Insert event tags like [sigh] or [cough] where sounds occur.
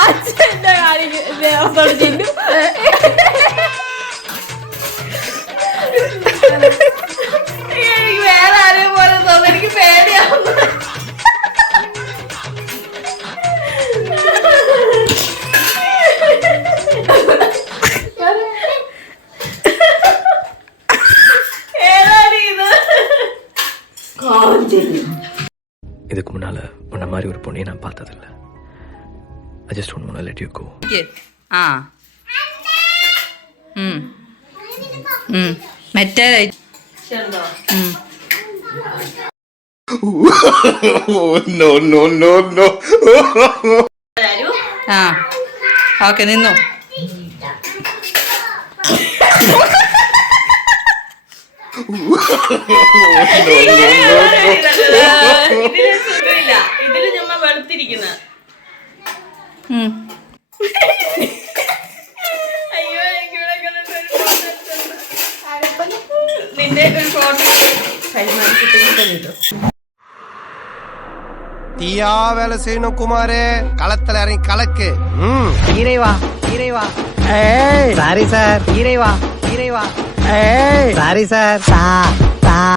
അച്ഛന്റെ കാര്യം എനിക്ക് വേറെ ആരെയും പോലെ തോന്നുന്നു എനിക്ക് പേടിയാവുന്നു இதுக்கு முன்னால உன்ன மாதிரி ஒரு பொண்ணையை நான் பார்த்ததில்லை I just don't want to let you go. ആ. മറ്റേ നോ നോ നോ നോ ആ. ഓക്കെ നിന്നു. [laughs] ഇതിൽ സുഖമില്ല. ഇതിൽ ഞമ്മ വെളുത്തിരിക്കുന്നത് അയ്യോ എനിക്കിവിടെ കണ്ടിട്ട് ഒരു photo എടുത്തോണ്ട്. നിന്റെ ഒരു ഫോട്ടോ കൈമാറിക്കിട്ട് தீயா வேலை செய்யணும் குமாரே களத்துல இறங்கி கலக்கு ம் இறைவா இறைவா சாரி சார் இறைவா இறைவா சாரி சார்